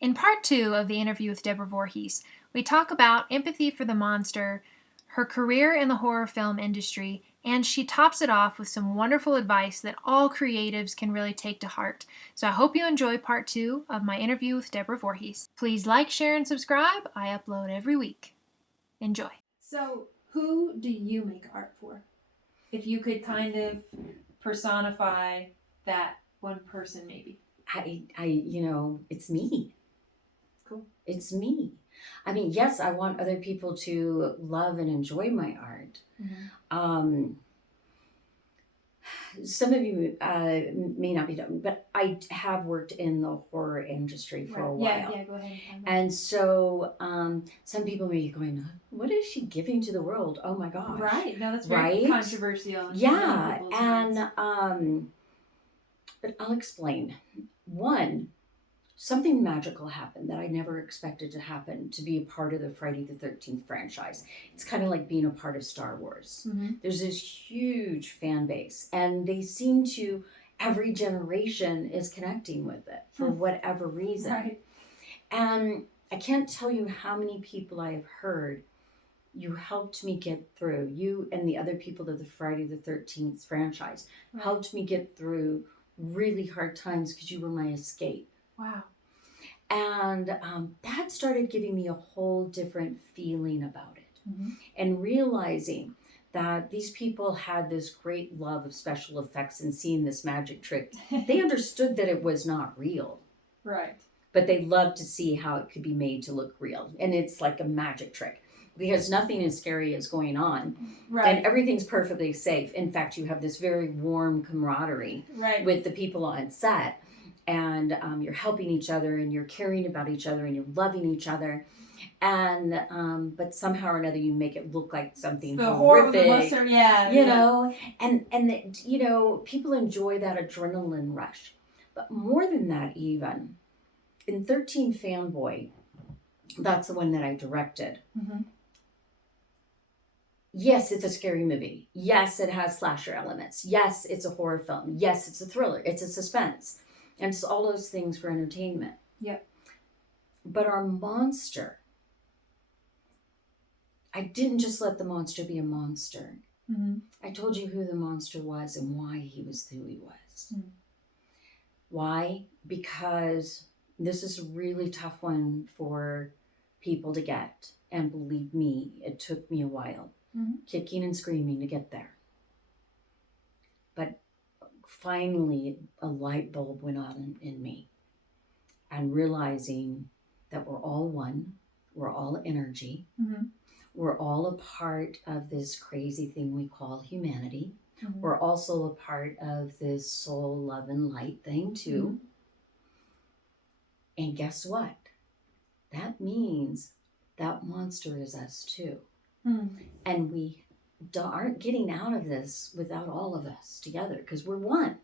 In part 2 of the interview with Deborah Voorhees, we talk about empathy for the monster, her career in the horror film industry, and she tops it off with some wonderful advice that all creatives can really take to heart. So I hope you enjoy part 2 of my interview with Deborah Voorhees. Please like, share, and subscribe. I upload every week. Enjoy. So, who do you make art for? If you could kind of personify that one person, maybe. It's me. Cool. It's me. I mean, yes, I want other people to love and enjoy my art. Mm-hmm. Some of you may not be done, but I have worked in the horror industry for a while. Yeah, go ahead. And so some people may be going, what is she giving to the world? Oh my gosh. Right. No, that's very controversial. Yeah. And, but I'll explain. One, something magical happened that I never expected to happen, to be a part of the Friday the 13th franchise. It's kind of like being a part of Star Wars. Mm-hmm. There's this huge fan base, and they seem to, every generation is connecting with it for whatever reason. Right. And I can't tell you how many people I have heard, you helped me get through, you and the other people of the Friday the 13th franchise helped me get through really hard times because you were my escape. Wow. And that started giving me a whole different feeling about it. Mm-hmm. And realizing that these people had this great love of special effects and seeing this magic trick. They understood that it was not real. Right. But they loved to see how it could be made to look real. And it's like a magic trick because nothing as scary is going on. Right. And everything's perfectly safe. In fact, you have this very warm camaraderie with the people on set. And you're helping each other, and you're caring about each other, and you're loving each other, and but somehow or another you make it look like something horrific. You know, and people enjoy that adrenaline rush, but more than that, even in 13 Fanboy, that's the one that I directed. Mm-hmm. Yes, it's a scary movie. Yes, it has slasher elements. Yes, it's a horror film. Yes, it's a thriller. It's a suspense. And it's all those things for entertainment. Yep. But our monster, I didn't just let the monster be a monster. Mm-hmm. I told you who the monster was and why he was who he was. Mm-hmm. Why? Because this is a really tough one for people to get. And believe me, it took me a while. Mm-hmm. Kicking and screaming to get there. But finally, a light bulb went on in me, and realizing that we're all one, we're all energy, mm-hmm. we're all a part of this crazy thing we call humanity. Mm-hmm. We're also a part of this soul, love, and light thing too. Mm-hmm. And guess what? That means that monster is us too. Mm-hmm. And we aren't getting out of this without all of us together, because we're one.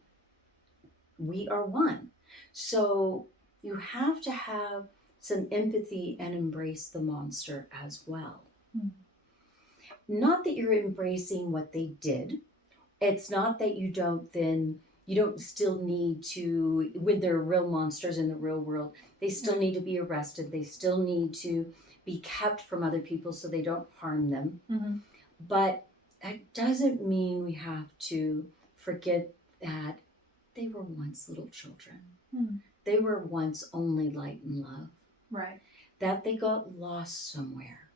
We are one. So you have to have some empathy and embrace the monster as well. Mm-hmm. Not that you're embracing what they did. It's not that you don't still need to, when they're real monsters in the real world, they still need to be arrested. They still need to be kept from other people so they don't harm them. Mm-hmm. But that doesn't mean we have to forget that they were once little children. Mm. They were once only light and love. Right. That they got lost somewhere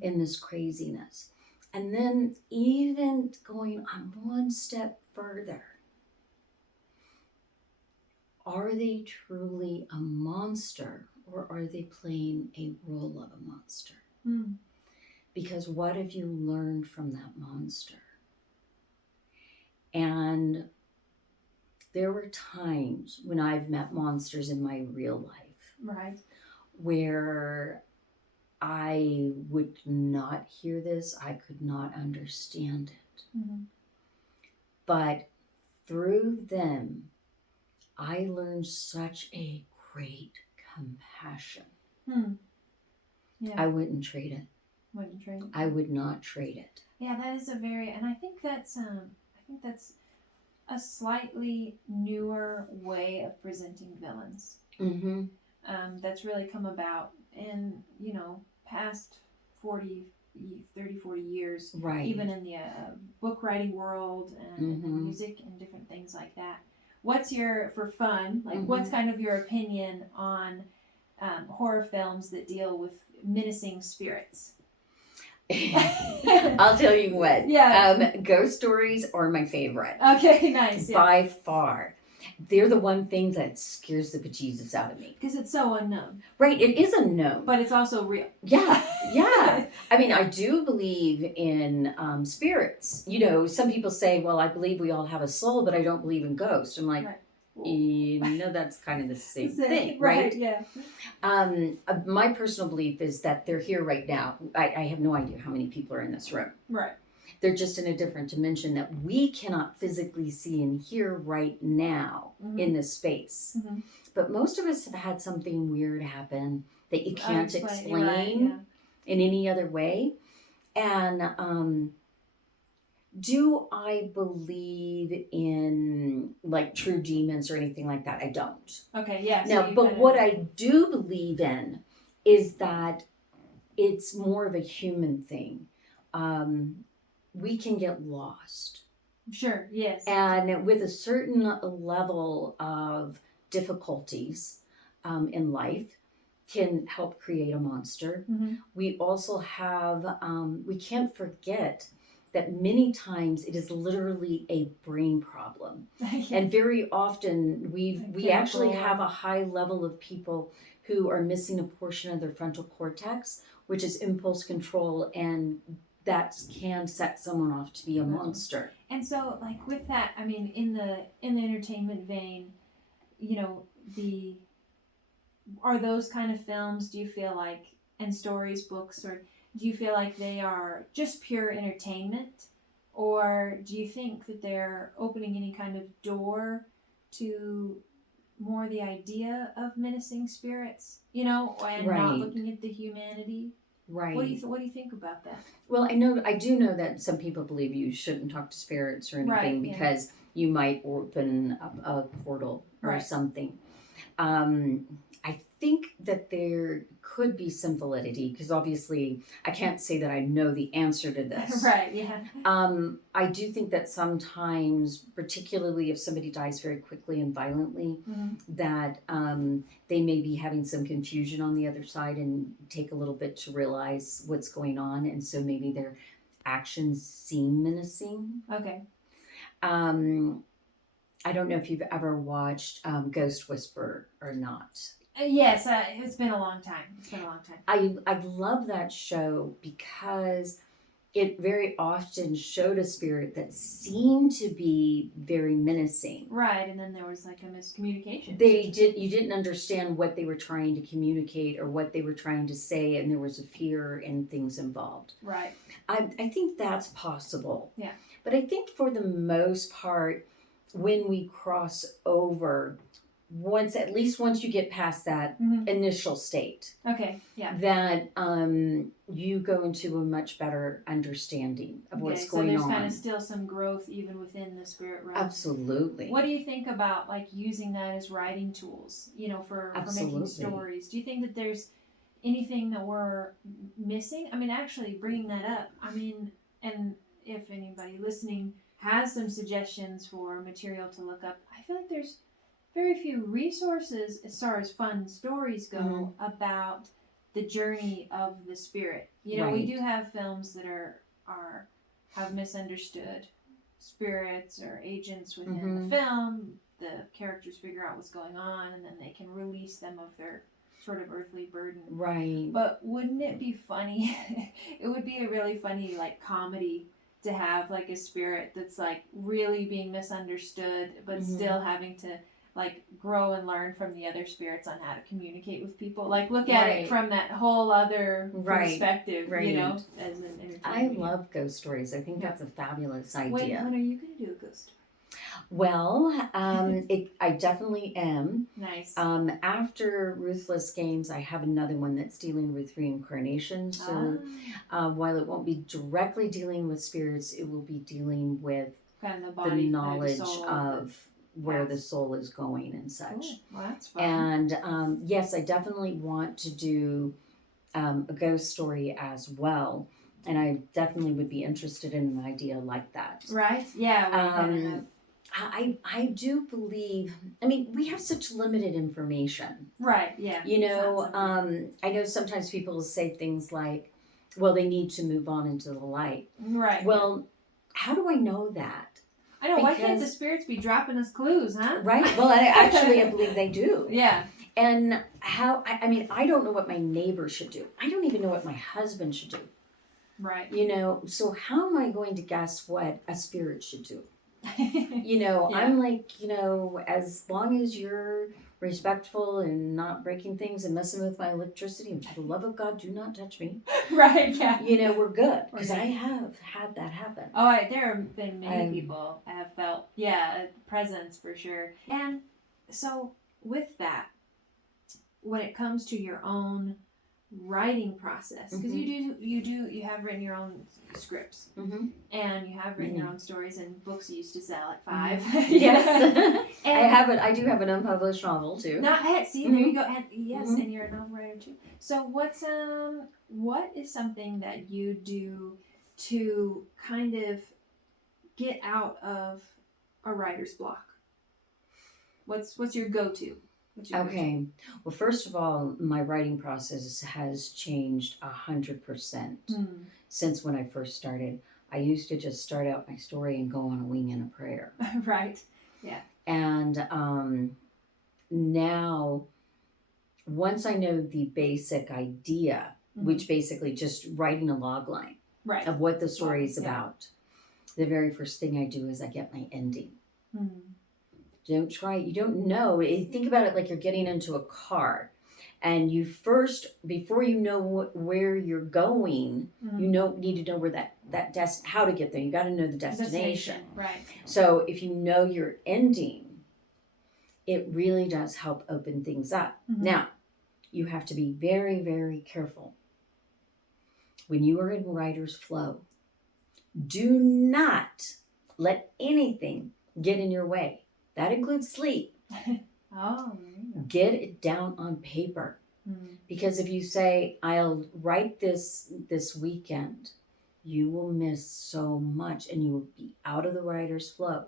in this craziness. And then even going on one step further, are they truly a monster, or are they playing a role of a monster? Mm. Because what have you learned from that monster? And there were times when I've met monsters in my real life. Right. Where I would not hear this. I could not understand it. Mm-hmm. But through them, I learned such a great compassion. Hmm. Yeah. I wouldn't trade it. Wouldn't trade it. I would not trade it. Yeah, that is and I think that's a slightly newer way of presenting villains. Mm-hmm. that's really come about in, past 40, 30, 40 years, Right. even in the book writing world and music and different things like that. What's for fun, what's kind of your opinion on horror films that deal with menacing spirits? I'll tell you what. Yeah. Ghost stories are my favorite. Okay, nice. By far. They're the one thing that scares the bejesus out of me. Because it's so unknown. Right, it is unknown. But it's also real. Yeah. I mean, I do believe in spirits. Some people say, well, I believe we all have a soul, but I don't believe in ghosts. I'm like, that's kind of the same thing, right? Yeah. My personal belief is that they're here right now. I have no idea how many people are in this room. Right. They're just in a different dimension that we cannot physically see and hear right now in this space. But most of us have had something weird happen that you can't explain in any other way. And do I believe in true demons or anything like that? I don't. Okay, yeah. Now, but what I do believe in is that it's more of a human thing. We can get lost. Sure, yes. And with a certain level of difficulties in life can help create a monster. We also have, we can't forget that many times it is literally a brain problem. And very often we actually have a high level of people who are missing a portion of their frontal cortex, which is impulse control, and that can set someone off to be a monster. And so, with that, I mean, in the entertainment vein, are those kind of films, do you feel like, and stories, books, or do you feel like they are just pure entertainment, or do you think that they're opening any kind of door to more the idea of menacing spirits, and not looking at the humanity? Right. What do you think about that? Well, I do know that some people believe you shouldn't talk to spirits or anything because you might open up a portal or something. I think that there could be some validity because obviously I can't say that I know the answer to this. Right, yeah. I do think that sometimes, particularly if somebody dies very quickly and violently, that they may be having some confusion on the other side and take a little bit to realize what's going on. And so maybe their actions seem menacing. Okay. I don't know if you've ever watched Ghost Whisperer or not. Yes, it's been a long time. I love that show because it very often showed a spirit that seemed to be very menacing. Right, and then there was a miscommunication. You didn't understand what they were trying to communicate or what they were trying to say, and there was a fear and things involved. Right. I think that's possible. Yeah. But I think for the most part, when we cross over, once you get past that initial state, okay, yeah, that you go into a much better understanding of what's going on. So there's kind of still some growth even within the spirit realm. Absolutely. What do you think about using that as writing tools? For making stories. Do you think that there's anything that we're missing? I mean, actually bringing that up. I mean, and if anybody listening has some suggestions for material to look up, I feel like there's very few resources as far as fun stories go about the journey of the spirit. We do have films that have misunderstood spirits or agents within the film. The characters figure out what's going on, and then they can release them of their sort of earthly burden. Right. But wouldn't it be funny? It would be a really funny comedy to have a spirit that's really being misunderstood, but still having to grow and learn from the other spirits on how to communicate with people. Look at it from that whole other perspective, as an entertainment. I love ghost stories. I think that's a fabulous idea. When are you going to do a ghost story? Well, I definitely am. Nice. After Ruthless Games, I have another one that's dealing with reincarnation. So while it won't be directly dealing with spirits, it will be dealing with kind of the body, the knowledge the soul of where the soul is going and such. Cool. Well, that's fun. And yes, I definitely want to do a ghost story as well. And I definitely would be interested in an idea like that. Right? Yeah. I do believe, I mean, we have such limited information. Right, yeah. You know, I know sometimes people say things like, well, they need to move on into the light. Right. Well, how do I know that? I know, why can't the spirits be dropping us clues, huh? Right. Well, I believe they do. Yeah. And how, I mean, I don't know what my neighbor should do. I don't even know what my husband should do. Right. You know, so how am I going to guess what a spirit should do? You know, Yeah. I'm like, you know, as long as you're respectful and not breaking things and messing with my electricity, and for the love of God, do not touch me. Right, yeah. You know, we're good. Because I have had that happen. Oh, there have been many people I have felt, a presence for sure. And so with that, when it comes to your own writing process, because you have written your own scripts, and you have written your own stories, and books you used to sell at 5. Yes. I do have an unpublished novel too. Not yet. See, there you go. And yes, and you're a novel writer too. So what is something that you do to kind of get out of a writer's block? What's your go-to? Okay. Well, first of all, my writing process has changed 100% since when I first started. I used to just start out my story and go on a wing and a prayer. Right. Yeah. And now, once I know the basic idea, which basically just writing a log line of what the story is about, the very first thing I do is I get my ending. You don't know. Think about it like you're getting into a car. And you first, before you know where you're going, you need to know where how to get there. You got to know the destination. Right. So if you know your ending, it really does help open things up. Now, you have to be very, very careful. When you are in writer's flow, do not let anything get in your way. That includes sleep. Get it down on paper. Because if you say, I'll write this weekend, you will miss so much and you will be out of the writer's flow.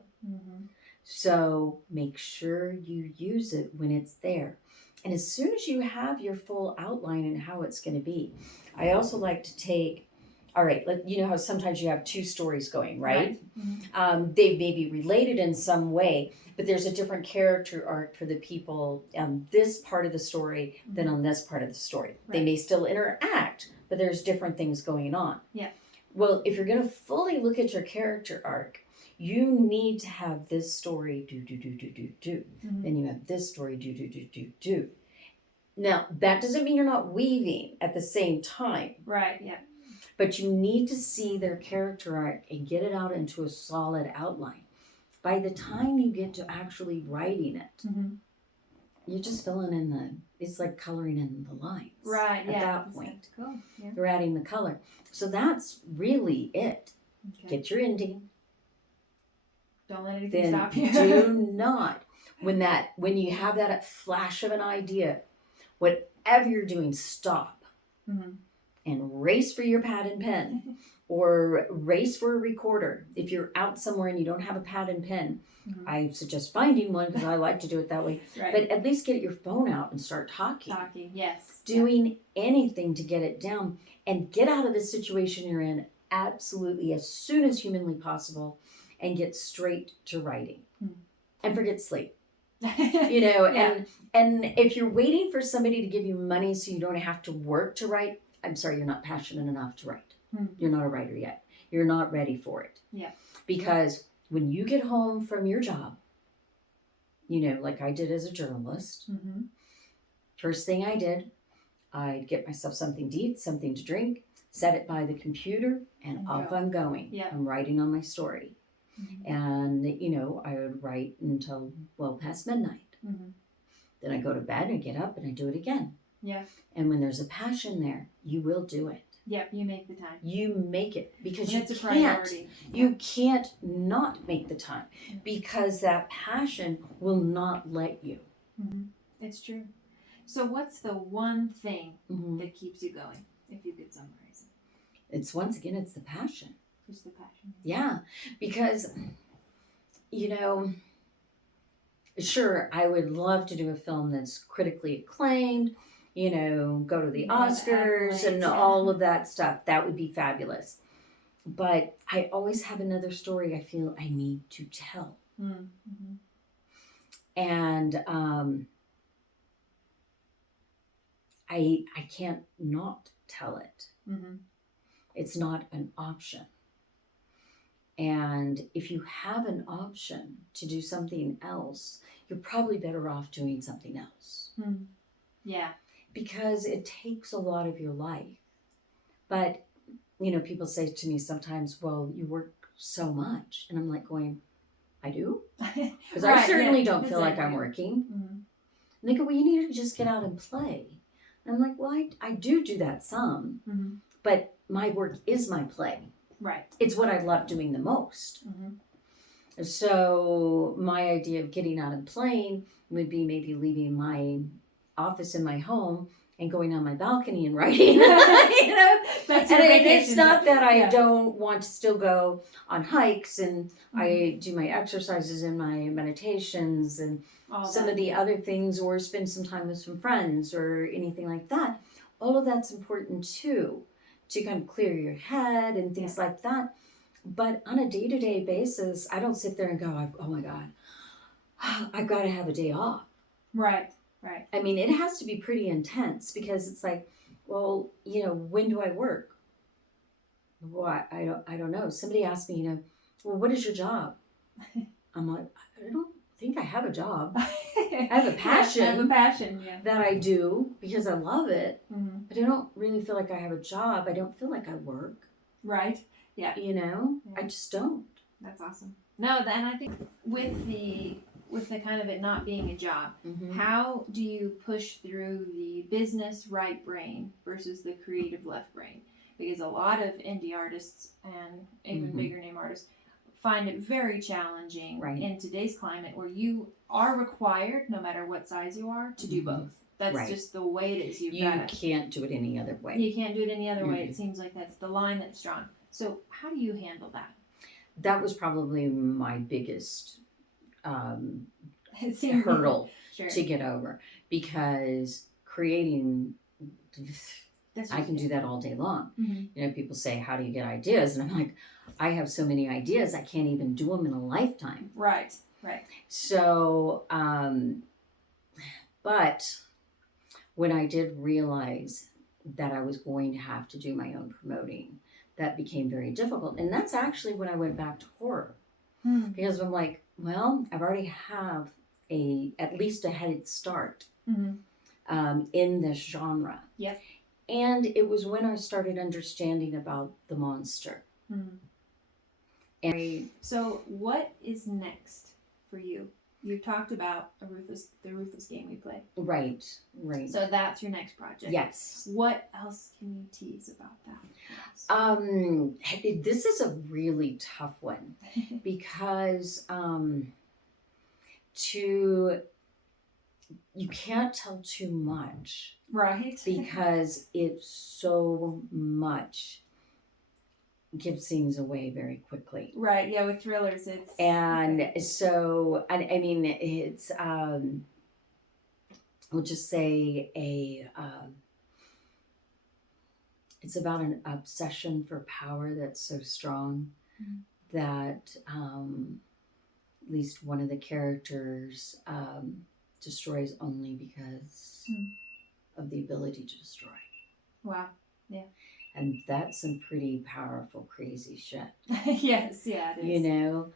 So make sure you use it when it's there. And as soon as you have your full outline and how it's going to be, I also like to take, all right, you know how sometimes you have two stories going, right? They may be related in some way, but there's a different character arc for the people on this part of the story than on this part of the story. They may still interact, but there's different things going on. Yeah. Well, if you're going to fully look at your character arc, you need to have this story do. Then you have this story do. Now, that doesn't mean you're not weaving at the same time. Right, yeah. But you need to see their character arc and get it out into a solid outline. By the time you get to actually writing it, you're just filling in it's like coloring in the lines. Right, at that point. Cool. Yeah. You're adding the color. So that's really it. Okay. Get your ending. Don't let anything stop you. Do not. When you have that flash of an idea, whatever you're doing, stop. And race for your pad and pen or race for a recorder. If you're out somewhere and you don't have a pad and pen, I suggest finding one because I like to do it that way. Right. But at least get your phone out and start talking. Yes. Doing anything to get it down and get out of the situation you're in absolutely as soon as humanly possible and get straight to writing. And forget sleep. You know, and if you're waiting for somebody to give you money so you don't have to work to write, I'm sorry, you're not passionate enough to write. You're not a writer yet. You're not ready for it. Yeah. Because when you get home from your job, you know, like I did as a journalist, first thing I did, I'd get myself something to eat, something to drink, set it by the computer, and off I'm going. Yeah. I'm writing on my story. And, you know, I would write until well past midnight. Then I go to bed and I get up and I do it again. Yeah. And when there's a passion there, you will do it. Yep, you make the time. You make it because And it's a priority. You can't not make the time because that passion will not let you. Mm-hmm. It's true. So what's the one thing Mm-hmm. that keeps you going, if you could summarize it? It's once again, it's the passion. Just the passion. Yeah, because, sure, I would love to do a film that's critically acclaimed, go to the Oscars and all of that stuff. That would be fabulous. But I always have another story I feel I need to tell. Mm-hmm. And I can't not tell it. Mm-hmm. It's not an option. And if you have an option to do something else, you're probably better off doing something else. Mm. Yeah. Because it takes a lot of your life. But, people say to me sometimes, well, you work so much. And I'm like going, I do? Because I certainly don't feel like I'm working. Mm-hmm. And they go, well, you need to just get out and play. And I'm like, well, I do that some. Mm-hmm. But my work is my play. Right. It's what I love doing the most. Mm-hmm. So my idea of getting out and playing would be maybe leaving my office in my home and going on my balcony and writing. That's and it's not that I don't want to still go on hikes and I do my exercises and my meditations and some of the other things, or spend some time with some friends or anything like that. All of that's important too, to kind of clear your head and things like that. But on a day-to-day basis, I don't sit there and go, oh my God, I've got to have a day off. Right. I mean, it has to be pretty intense because it's like, well, when do I work? Well, I don't know. Somebody asked me, well, what is your job? I'm like, I don't think I have a job. I have a passion. That I do because I love it. Mm-hmm. But I don't really feel like I have a job. I don't feel like I work. Right. Yeah. I just don't. That's awesome. No, and I think with the kind of it not being a job, how do you push through the business right brain versus the creative left brain? Because a lot of indie artists and even bigger name artists find it very challenging in today's climate where you are required, no matter what size you are, to do both. That's just the way it is. You can't do it any other way. You can't do it any other way. It seems like that's the line that's drawn. So how do you handle that? That was probably my biggest hurdle to get over, because creating, I can do that all day long. People say, how do you get ideas? And I'm like, I have so many ideas, I can't even do them in a lifetime. Right. So, but when I did realize that I was going to have to do my own promoting, that became very difficult. And that's actually when I went back to horror. Because I'm like, well, I've already have at least a head start in this genre. Yep. And it was when I started understanding about the monster. So what is next for you? You talked about the Ruthless game we play. Right. So that's your next project. Yes. What else can you tease about that? This is a really tough one because you can't tell too much. Right. Because it's so much gives things away very quickly. Right. Yeah. With thrillers, it's so I mean it's we'll just say it's about an obsession for power that's so strong that at least one of the characters destroys only because of the ability to destroy. Wow. Yeah. And that's some pretty powerful, crazy shit. Yes, yeah, it is. It is.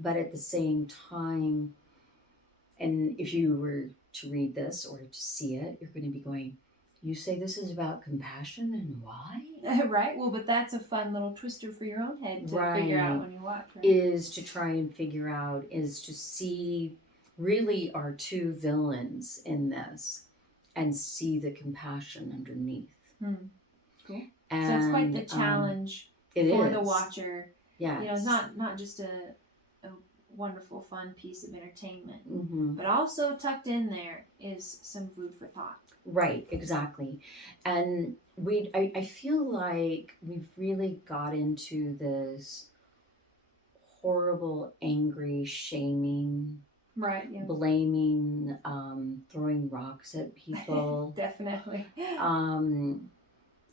But at the same time, and if you were to read this or to see it, you're going to be going, you say this is about compassion and why? Right. Well, but that's a fun little twister for your own head to figure out when you watch. Right? Is to try and figure out, is to see really our two villains in this and see the compassion underneath. Cool. And so it's quite the challenge for the watcher. Yes. It's not just a wonderful, fun piece of entertainment, but also tucked in there is some food for thought. Right, exactly. And I feel like we've really got into this horrible, angry, shaming, right, yeah. blaming, throwing rocks at people. Definitely.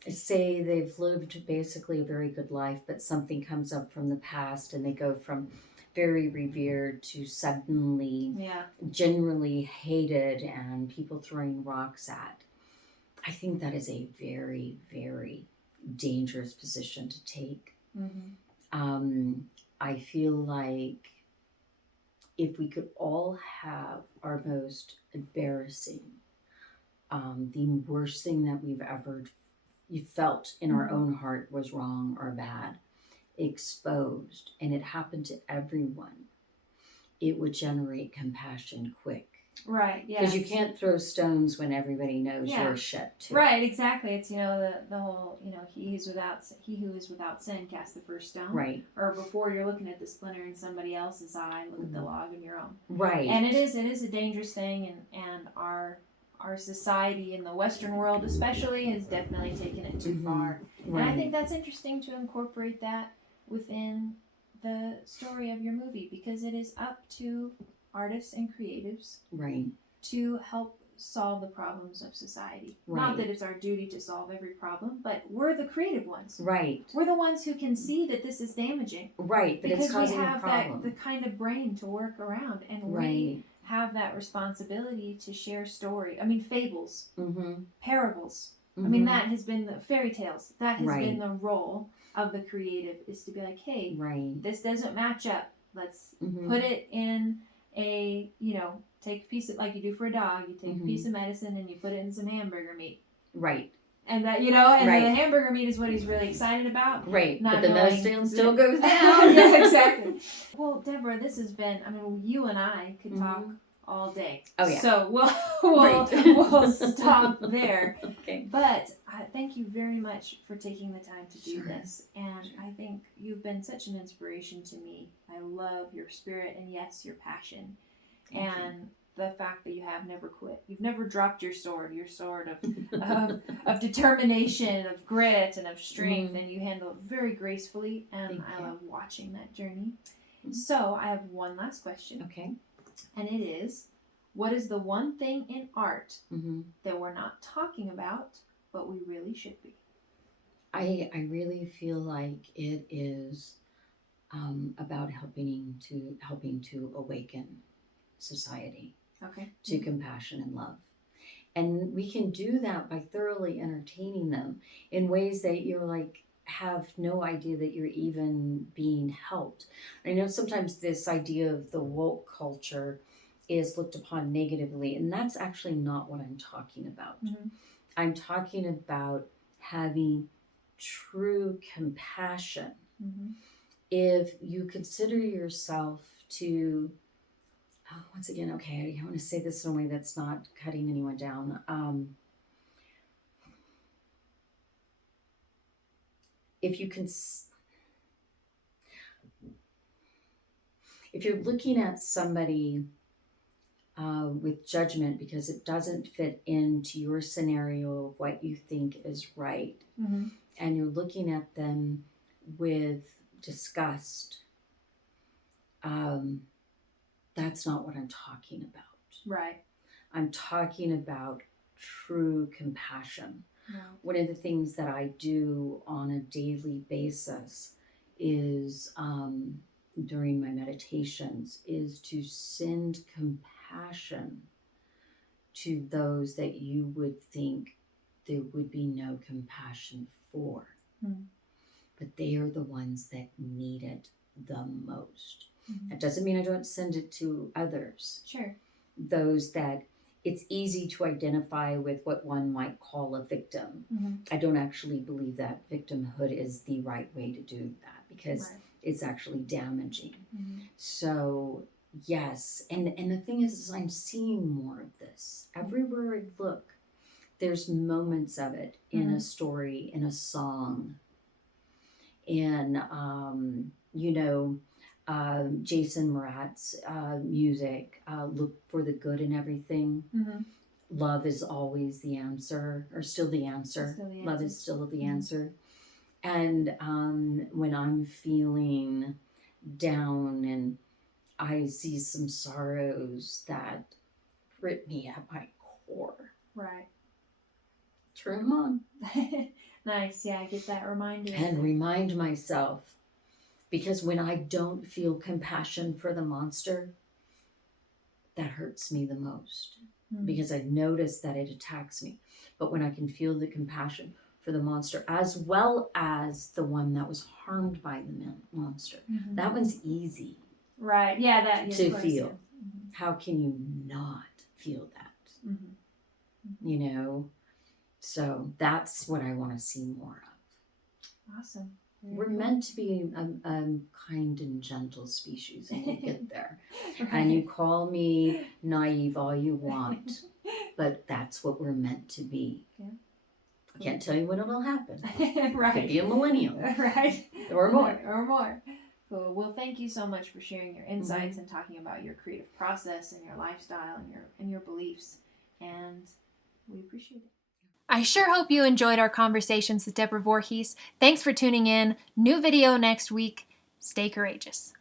Say they've lived basically a very good life, but something comes up from the past and they go from very revered to suddenly generally hated and people throwing rocks at. I think that is a very, very dangerous position to take. I feel like if we could all have our most embarrassing, the worst thing that we've ever felt in our own heart was wrong or bad, exposed, and it happened to everyone, it would generate compassion quick. Right, yeah. Because you can't throw stones when everybody knows you're shit too. Right, exactly. It's, the whole, he who is without sin cast the first stone. Right. Or before you're looking at the splinter in somebody else's eye, look at the log in your own. Right. And it is a dangerous thing, and our society in the Western world especially has definitely taken it too far. Right. And I think that's interesting to incorporate that within the story of your movie, because it is up to artists and creatives to help solve the problems of society. Right. Not that it's our duty to solve every problem, but we're the creative ones. Right. We're the ones who can see that this is damaging. Right, but it's causing a problem. Because we have the kind of brain to work around, and we have that responsibility to share story. I mean, fables, parables. I mean, that has been the fairy tales. That has been the role of the creative, is to be like, hey, this doesn't match up. Let's put it in a, take a piece of, like you do for a dog, you take a piece of medicine and you put it in some hamburger meat. Right. And that, and the hamburger meat is what he's really excited about. Right. But the medicine still goes down. Yeah, exactly. Well, Deborah, this has been, you and I could talk all day. Oh, yeah. So we'll stop there. Okay. But thank you very much for taking the time to do this. And I think you've been such an inspiration to me. I love your spirit and, yes, your passion. And the fact that you have never quit. You've never dropped your sword of determination, of grit, and of strength, and you handle it very gracefully, and I love watching that journey. So I have one last question. Okay. And it is, what is the one thing in art that we're not talking about, but we really should be? I really feel like it is about helping to awaken society to compassion and love. And we can do that by thoroughly entertaining them in ways that you're like, have no idea that you're even being helped. I know sometimes this idea of the woke culture is looked upon negatively, and that's actually not what I'm talking about. I'm talking about having true compassion. If you consider yourself to, once again, okay, I want to say this in a way that's not cutting anyone down. If you're looking at somebody with judgment because it doesn't fit into your scenario of what you think is right, and you're looking at them with disgust, that's not what I'm talking about. Right. I'm talking about true compassion. Yeah. One of the things that I do on a daily basis is, during my meditations, is to send compassion to those that you would think there would be no compassion for. But they are the ones that need it the most. That doesn't mean I don't send it to others. Sure. Those that it's easy to identify with what one might call a victim. I don't actually believe that victimhood is the right way to do that, because it's actually damaging. So yes, and the thing is I'm seeing more of this. Everywhere I look, there's moments of it in a story, in a song, in Jason Mraz's music. Look for the good in everything. Love is always the answer, or still the answer. Love is still the answer. And when I'm feeling down and I see some sorrows that rip me at my core. Right. Turn them on. Nice. Yeah, I get that reminder. And remind myself, because when I don't feel compassion for the monster, that hurts me the most. Because I notice that it attacks me. But when I can feel the compassion for the monster, as well as the one that was harmed by the monster, that one's easy. Right. Yeah, that to feel. How can you not feel that? You know? So that's what I want to see more of. Awesome. We're meant to be a kind and gentle species, and we'll get there. Right. And you call me naive all you want, but that's what we're meant to be. Yeah. I can't tell you when it'll happen. Right. Could be a millennium. Right. Or more. Or more. Cool. Well, thank you so much for sharing your insights and talking about your creative process and your lifestyle and your beliefs. And we appreciate it. I sure hope you enjoyed our conversations with Deborah Voorhees. Thanks for tuning in. New video next week. Stay courageous.